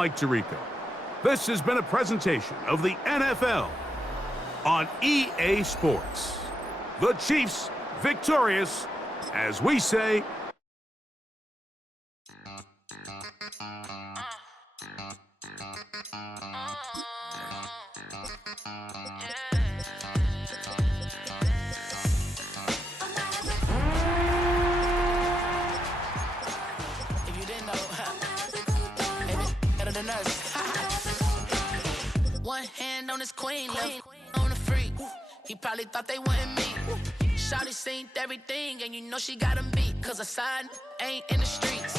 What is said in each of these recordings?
Mike Tirico. This has been a presentation of the NFL on EA Sports. The Chiefs victorious, as we say. One hand on his queen, left on the freak. He probably thought they wanted me. Shawty seen everything, and you know she got him beat. Cause her side ain't in the streets.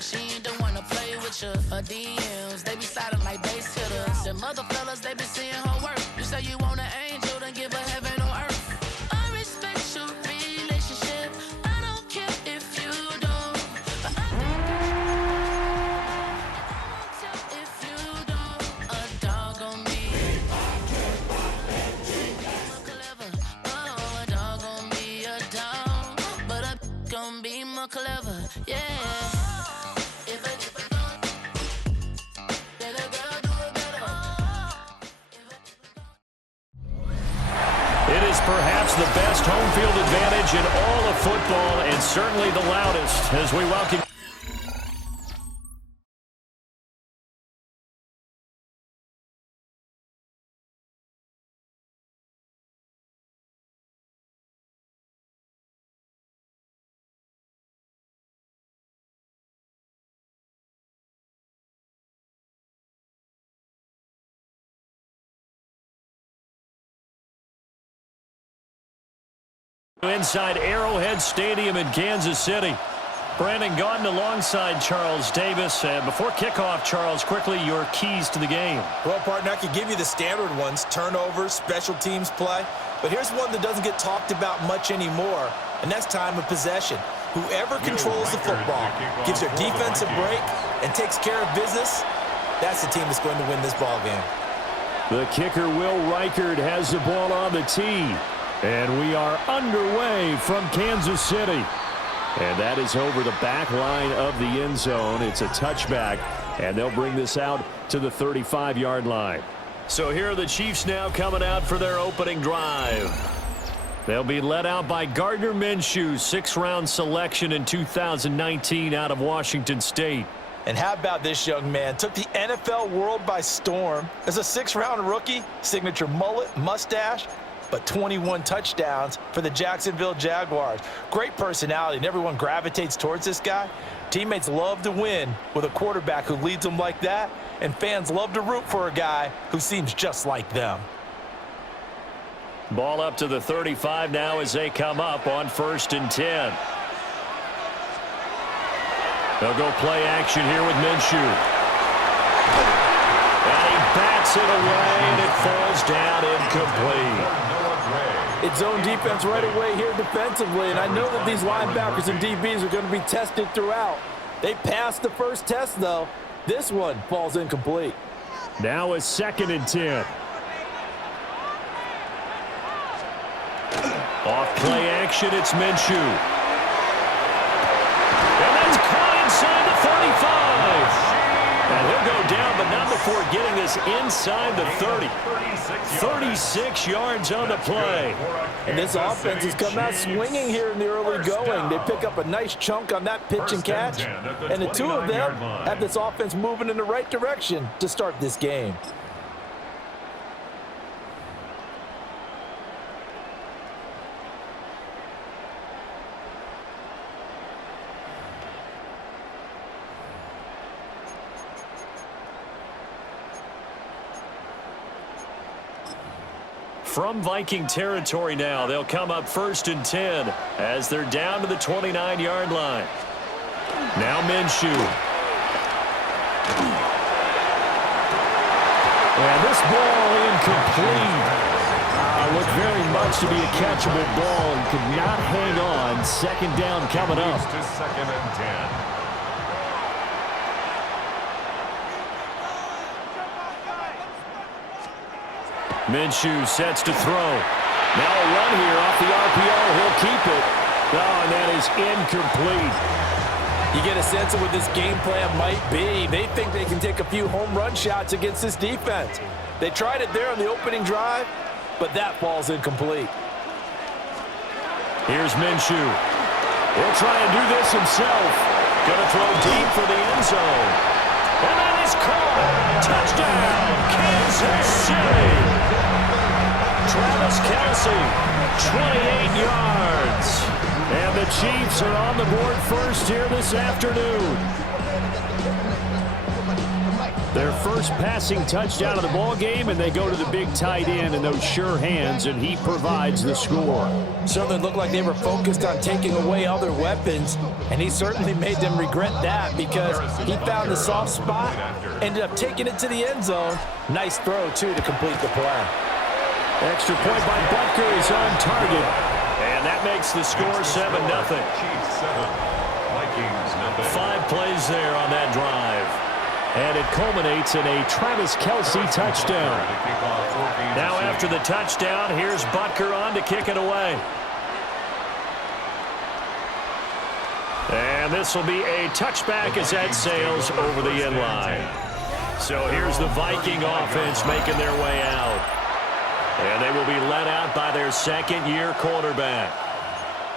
She ain't the one to play with you. Her DMs, they be sliding like base hitters. Them other fellas, they be seeing her work. You say you want an angel, then give her heaven on earth. I respect your relationship. I don't care if you don't. But I don't care if you don't. A dog gon' be clever. Oh, a dog gon' be a dog. But a gon' be more clever. Yeah. It is perhaps the best home field advantage in all of football, and certainly the loudest as we welcome. Inside Arrowhead Stadium in Kansas City. Brandon Gaudin alongside Charles Davis. And before kickoff, Charles, quickly your keys to the game. Well, partner, I could give you the standard ones, turnovers, special teams play. But here's one that doesn't get talked about much anymore, and that's time of possession. Whoever controls the football, gives their defense a break, and takes care of business, that's the team that's going to win this ball game. The kicker, Will Reichard, has the ball on the tee. And we are underway from Kansas City. And that is over the back line of the end zone. It's a touchback, and they'll bring this out to the 35-yard line. So here are the Chiefs now coming out for their opening drive. They'll be led out by Gardner Minshew, sixth-round selection in 2019 out of Washington State. And how about this young man? Took the NFL world by storm. As a sixth-round rookie, signature mullet, mustache, but 21 touchdowns for the Jacksonville Jaguars. Great personality, and everyone gravitates towards this guy. Teammates love to win with a quarterback who leads them like that, and fans love to root for a guy who seems just like them. Ball up to the 35 now as they come up on 1st and 10. They'll go play action here with Minshew. And he bats it away, and it falls down incomplete. It's zone defense right away here defensively, and I know that these linebackers and DBs are going to be tested throughout. They passed the first test, though. This one falls incomplete. Now it's 2nd and 10. Off play action, it's Minshew. And that's caught inside the 35. And he'll go down, but not before getting this inside the 30. 36 yards on the play. And this offense has come out swinging here in the early going. They pick up a nice chunk on that pitch and catch. And the two of them have this offense moving in the right direction to start this game. From Viking territory now, they'll come up 1st and 10 as they're down to the 29-yard line. Now Minshew. And this ball incomplete. Looked very much to be a catchable ball and could not hang on. 2nd down coming up. To 2nd and 10. Minshew sets to throw. Now a run here off the RPO. He'll keep it. Oh, and that is incomplete. You get a sense of what this game plan might be. They think they can take a few home run shots against this defense. They tried it there on the opening drive, but that falls incomplete. Here's Minshew. He'll try and do this himself. Gonna throw deep for the end zone. And that is caught. Touchdown, Kansas City. Travis Kelce, 28 yards. And the Chiefs are on the board first here this afternoon. Their first passing touchdown of the ball game, and they go to the big tight end in those sure hands, and he provides the score. Certainly looked like they were focused on taking away other weapons, and he certainly made them regret that because he found the soft spot, ended up taking it to the end zone. Nice throw, too, to complete the play. Extra point by Butker is on target, and that makes the score 7-0. Chiefs 7, Vikings 0. 5 plays there on that drive. And it culminates in a Travis Kelce touchdown. Now after the touchdown, here's Butker on to kick it away. And this will be a touchback as that sails over the end line. So here's the Viking offense making their way out. And they will be led out by their second-year quarterback.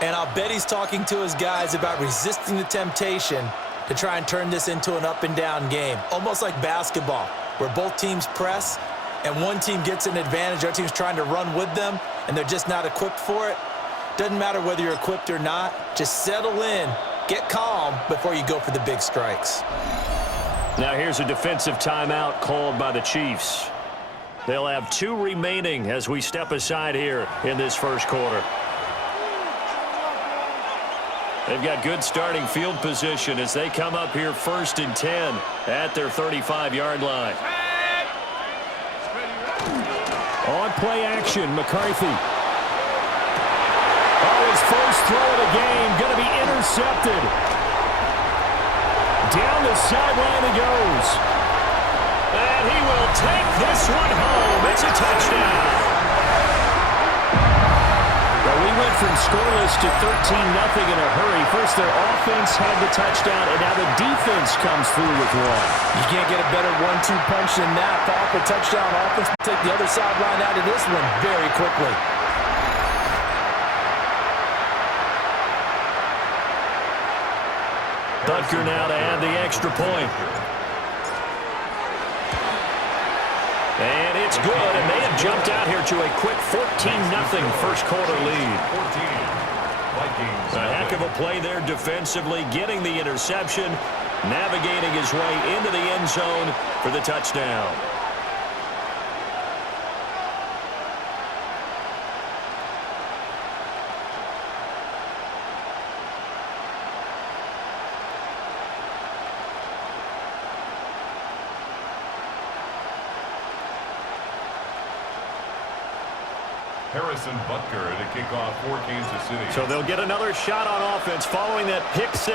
And I'll bet he's talking to his guys about resisting the temptation to try and turn this into an up-and-down game, almost like basketball, where both teams press, and one team gets an advantage, our team's trying to run with them, and they're just not equipped for it. Doesn't matter whether you're equipped or not. Just settle in, get calm before you go for the big strikes. Now here's a defensive timeout called by the Chiefs. They'll have 2 remaining as we step aside here in this first quarter. They've got good starting field position as they come up here 1st and 10 at their 35-yard line. On play action, McCarthy. Oh, his first throw of the game going to be intercepted. Down the sideline he goes. And he will take this one home. It's a touchdown. Well, we went from scoreless to 13-0 in a hurry. First, their offense had the touchdown, and now the defense comes through with one. You can't get a better 1-2 punch than that. Thought for touchdown offense will take the other sideline out of this one very quickly. Butker now to add the extra point. And it's good, and they have jumped out here to a quick 14-0 first quarter lead. 14, Vikings A heck of a play there defensively, getting the interception, navigating his way into the end zone for the touchdown. Harrison Butker to kick off for Kansas City. So they'll get another shot on offense following that pick 6,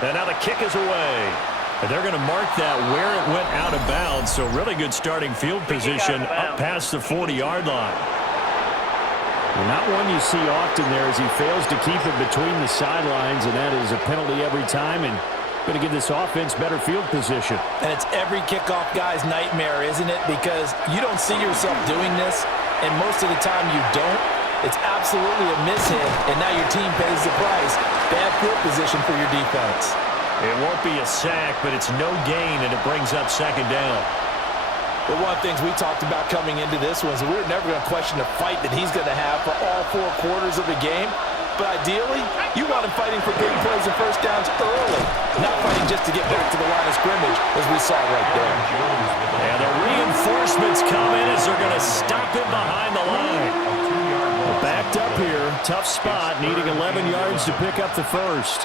and now the kick is away. And they're going to mark that where it went out of bounds, so really good starting field position up past the 40-yard line. Well, not one you see often there as he fails to keep it between the sidelines, and that is a penalty every time, and going to give this offense better field position. And it's every kickoff guy's nightmare, isn't it? Because you don't see yourself doing this, and most of the time you don't. It's absolutely a mishit, and now your team pays the price. Bad field position for your defense. It won't be a sack, but it's no gain, and it brings up second down. But one of the things we talked about coming into this was we were never going to question the fight that he's going to have for all 4 quarters of the game. But ideally, you want him fighting for big plays and first downs early, not fighting just to get back to the line of scrimmage, as we saw right there. And the reinforcements come in as they're going to stop him behind the line. Backed up here, tough spot, needing 11 yards to pick up the first.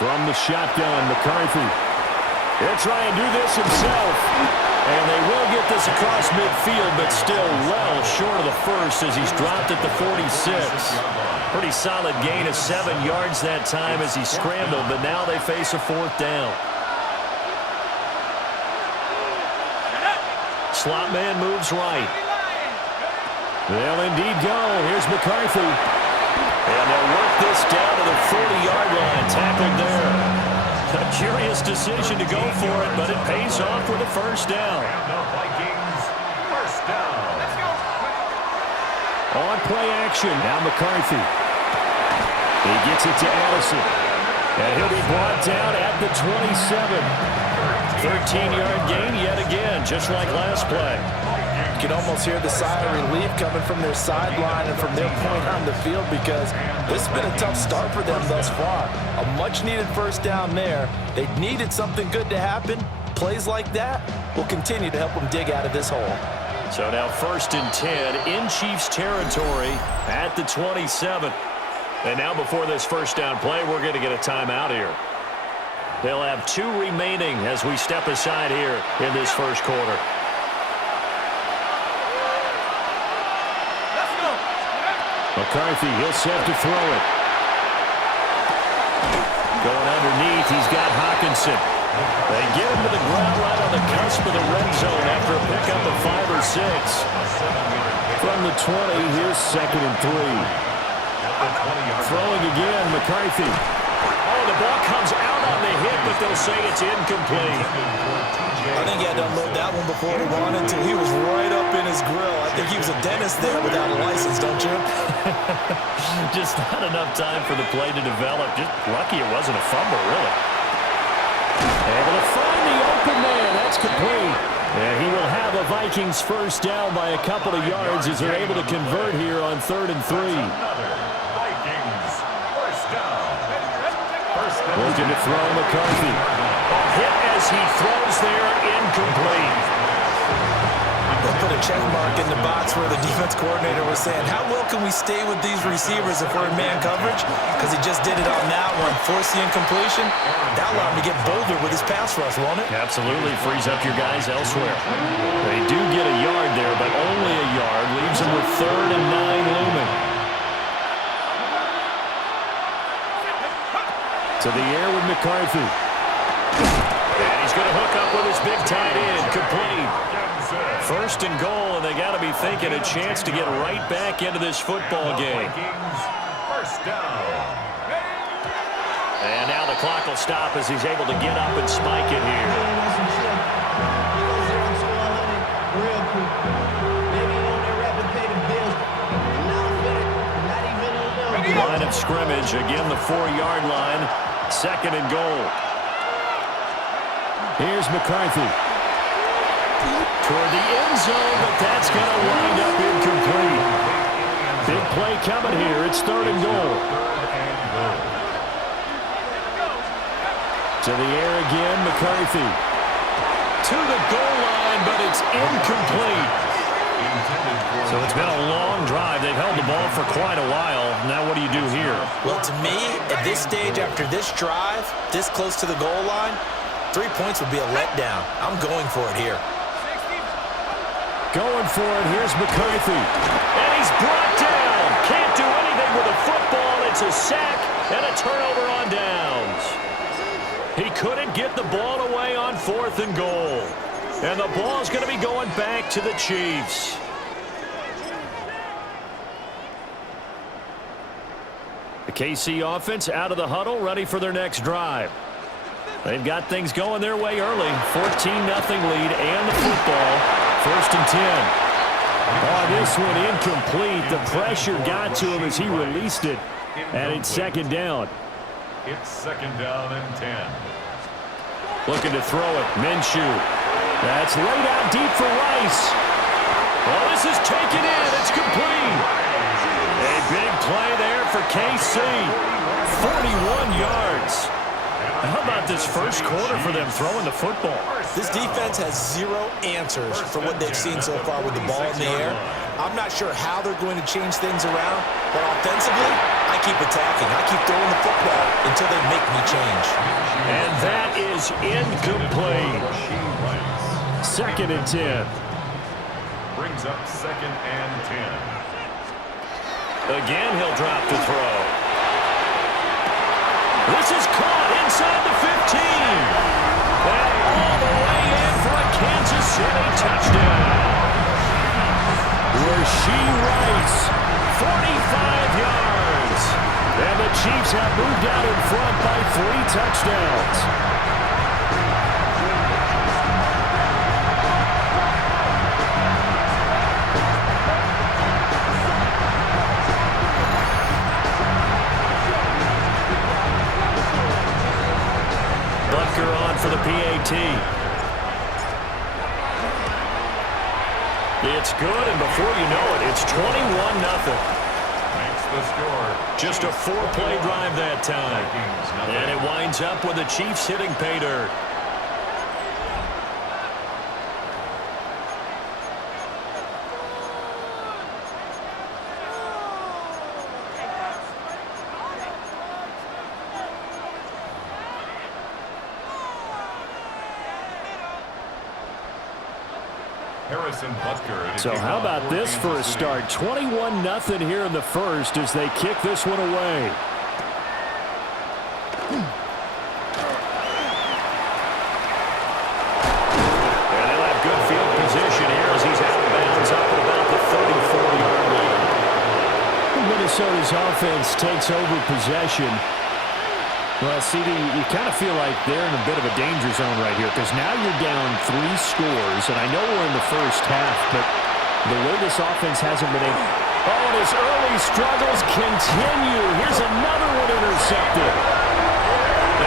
From the shotgun, McCarthy. He'll try and do this himself. And they will get this across midfield, but still well short of the first as he's dropped at the 46. Pretty solid gain of 7 yards that time as he scrambled, but now they face a 4th down. Slot man moves right. They'll indeed go. Here's McCarthy. And they'll work this down to the 40-yard line, tackled there. Curious decision to go for it, but it pays off with a first down. And the Vikings, first down. On play action, now McCarthy. He gets it to Addison. And he'll be brought down at the 27. 13-yard gain yet again, just like last play. You can almost hear the sigh of relief coming from their sideline and from their point on the field because this has been a tough start for them thus far. A much-needed first down there. They needed something good to happen. Plays like that will continue to help them dig out of this hole. So now 1st and 10 in Chiefs territory at the 27. And now before this first down play, we're going to get a timeout here. They'll have 2 remaining as we step aside here in this first quarter. McCarthy, he'll set to throw it. Going underneath, he's got Hockenson. They get him to the ground right on the cusp of the red zone after a pickup of 5 or 6. From the 20, here's 2nd and 3. Throwing again, McCarthy. Oh, the ball comes out on the hit, but they'll say it's incomplete. I think he had to unload that one before he wanted to. He was right up in his grill. I think he was a dentist there without a license, don't you? Just not enough time for the play to develop. Just lucky it wasn't a fumble, really. Able to find the open man. That's complete. And he will have a Vikings first down by a couple of yards as they're able to convert here on 3rd and 3. Vikings, first down. Looking to throw McCarthy. Hit as he throws there, incomplete. They put a check mark in the box where the defense coordinator was saying, how well can we stay with these receivers if we're in man coverage? Because he just did it on that one. Force the incompletion. That allowed him to get bolder with his pass rush, won't it? Absolutely frees up your guys elsewhere. They do get a yard there, but only a yard. Leaves them with 3rd and 9 looming. To the air with McCarthy. And he's going to hook up with his big tight end. Complete. 1st and goal, and they got to be thinking a chance to get right back into this football game. Vikings, first down. And now the clock will stop as he's able to get up and spike it here. Line of scrimmage, again the 4-yard line. 2nd and goal. Here's McCarthy. Toward the end zone, but that's going to wind up incomplete. Big play coming here. It's 3rd and goal. To the air again, McCarthy. To the goal line, but it's incomplete. So it's been a long drive. They've held the ball for quite a while. Now what do you do here? Well, to me, at this stage after this drive, this close to the goal line, 3 points would be a letdown. I'm going for it here. Going for it. Here's McCarthy. And he's brought down. Can't do anything with a football. It's a sack and a turnover on downs. He couldn't get the ball away on 4th and goal. And the ball's going to be going back to the Chiefs. The KC offense out of the huddle, ready for their next drive. They've got things going their way early. 14-0 lead and the football. 1st and 10. Oh, this one incomplete. The pressure got to him as he released it. And it's 2nd down. It's 2nd down and 10. Looking to throw it. Minshew. That's laid out deep for Rice. Well, this is taken in. It's complete. A big play there for KC. 41 yards. How about this first quarter for them throwing the football? This defense has 0 answers for what they've seen so far with the ball in the air. I'm not sure how they're going to change things around, but offensively, I keep attacking. I keep throwing the football until they make me change. And that is incomplete. 2nd and 10. Brings up 2nd and 10. Again, he'll drop to throw. This is caught inside the 15. And all the way in for a Kansas City touchdown. Rashee Rice, 45 yards. And the Chiefs have moved out in front by 3 touchdowns. It's good, and before you know it, it's 21-0. Makes the score. Just a 4-play drive that time. Vikings, nothing. And it winds up with the Chiefs hitting pay dirt. Harrison Butker. So how about this for a start? 21-0 here in the first as they kick this one away. And they'll have good field position here as he's out of bounds up at about the 34-yard line. Minnesota's offense takes over possession. Well, CD, you kind of feel like they're in a bit of a danger zone right here because now you're down 3 scores, and I know we're in the first half, but the way this offense hasn't been able... Oh, and his early struggles continue. Here's another one intercepted.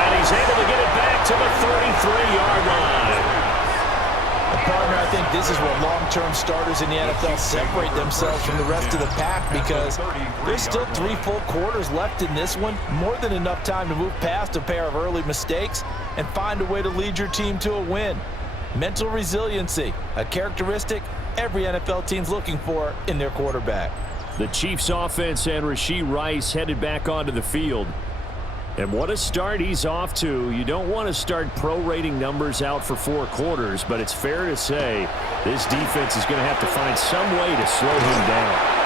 And he's able to get it back to the 33-yard line. Partner, I think this is where long-term starters in the NFL separate themselves from the rest of the pack because there's still 3 full quarters left in this one. More than enough time to move past a pair of early mistakes and find a way to lead your team to a win. Mental resiliency, a characteristic every NFL team's looking for in their quarterback. The Chiefs offense and Rashee Rice headed back onto the field. And what a start he's off to. You don't want to start prorating numbers out for 4 quarters, but it's fair to say this defense is going to have to find some way to slow him down.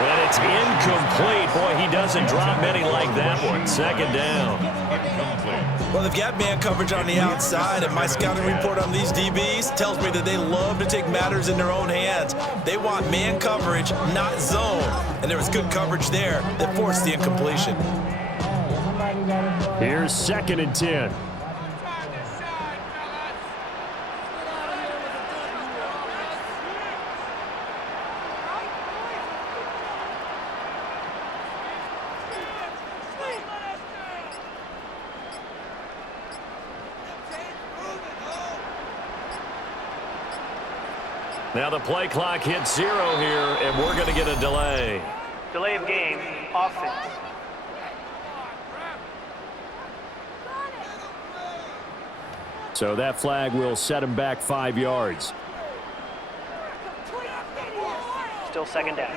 And it's incomplete. Boy, he doesn't drop many like that one. Second down. Well, they've got man coverage on the outside, and my scouting report on these DBs tells me that they love to take matters in their own hands. They want man coverage, not zone. And there was good coverage there that forced the incompletion. Here's 2nd and 10. Now the play clock hits 0 here, and we're going to get a delay. Delay of game, offense. So that flag will set him back 5 yards. Still 2nd down.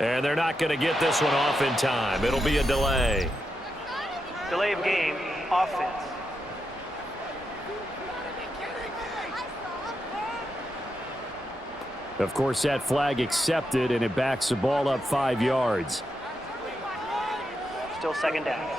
And they're not going to get this one off in time. It'll be a delay. Delay of game, offense. Of course, that flag accepted, and it backs the ball up 5 yards. Still 2nd down.